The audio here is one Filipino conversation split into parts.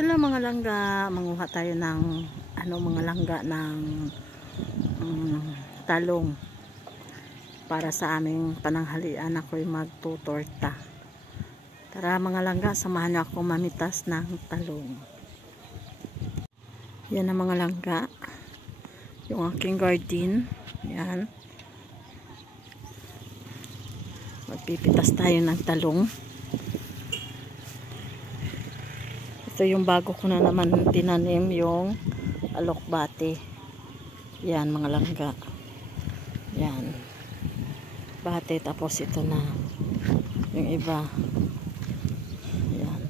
Hello mga langga, manguha tayo ng mga langga ng talong para sa aming pananghalian. Ako'y magtutorta. Tara mga langga, samahan niyo ako mamitas ng talong. Yan ang mga langga, yung aking garden. Yan, magpipitas tayo ng talong. Ito yung bago ko na naman tinanim, yung alokbate. Yan mga langga. Yan. Bate, tapos ito na yung iba. Yan.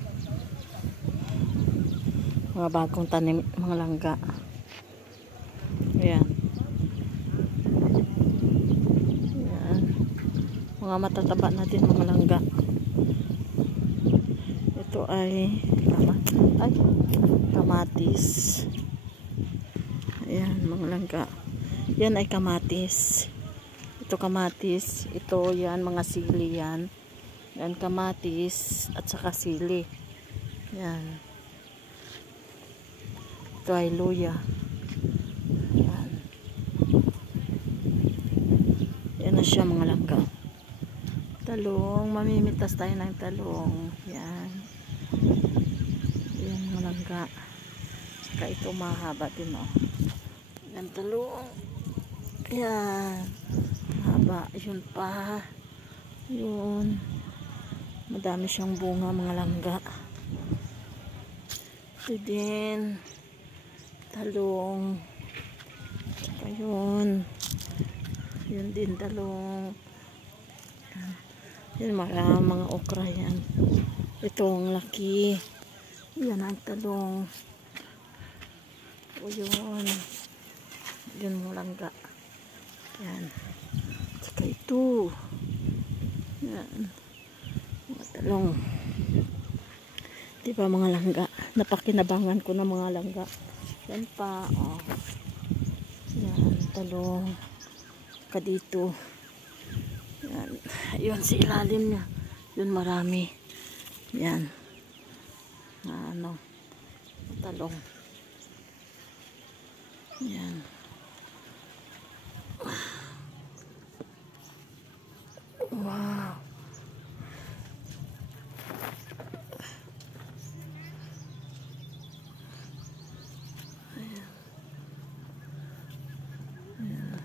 Mga bagong tanim mga langga. Yan. Yan. Mga matataba natin mga langga. Ito ay kamatis. Ayan mga langga. Yan ay kamatis. Ito kamatis. Ito yan mga sili yan. Yan kamatis at saka sili. Yan. Ito ay luya. Yan. Yan na siya mga langga. Talong. Mamimitas tayo ng talong. Yan. Yan mga langga. Saka ito mahaba din oh. Yan talong. Yan. Haba. Yun pa. Yun. Madami siyang bunga mga langga. Ito din. Talong. Saka yun. Yun din talong. Yan mga okra yan. Ito ang laki. Yan ang talong. O yun. Yun mga langga. Yan. Saka ito. Yan. Mga talong. Diba mga langga? Napakinabangan ko na mga langga. Yan pa. Oh. Yan. Talong. Saka dito. Yan. Yun sa ilalim niya. Yun marami. Yan. Talong. Yan. Wow. Ayan. Ayan.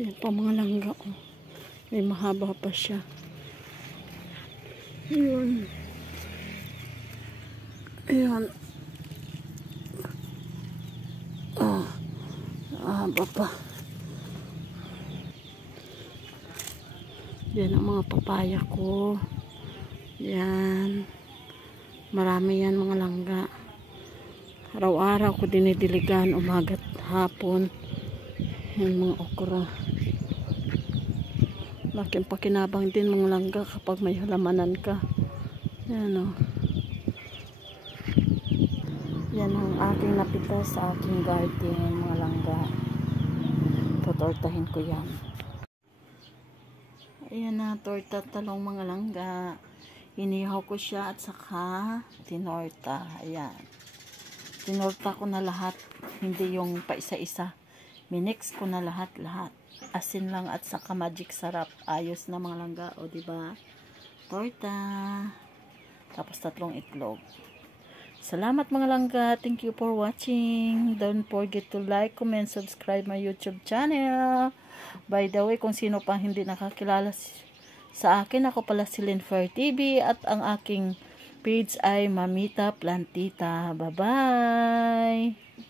Ayan pa mga langga. Oh. May mahaba pa siya. Ayan. Ayan. Oh. Mahaba pa. Yan ang mga papaya ko. Yan. Marami yan mga langga. Araw-araw ko dinidiligan, umaga't hapon. Yan mga okra. Laking pakinabang din mga langga kapag may halamanan ka. Yan o. Yan ang aking napita sa aking garden, mga langga. Tutortahin ko yan. Ayan na, torta talong mga langga. Inihaw ko siya at saka tinorta. Ayan. Tinorta ko na lahat. Hindi yung pa isa-isa. Minix ko na lahat-lahat. Asin lang at saka magic sarap. Ayos na mga langga. O diba? Torta. Tapos 3 itlog. Salamat mga langga. Thank you for watching. Don't forget to like, comment, subscribe my YouTube channel. By the way, kung sino pang hindi nakakilala sa akin, ako pala si Linfer TV at ang aking page ay Mamita Plantita. Bye-bye!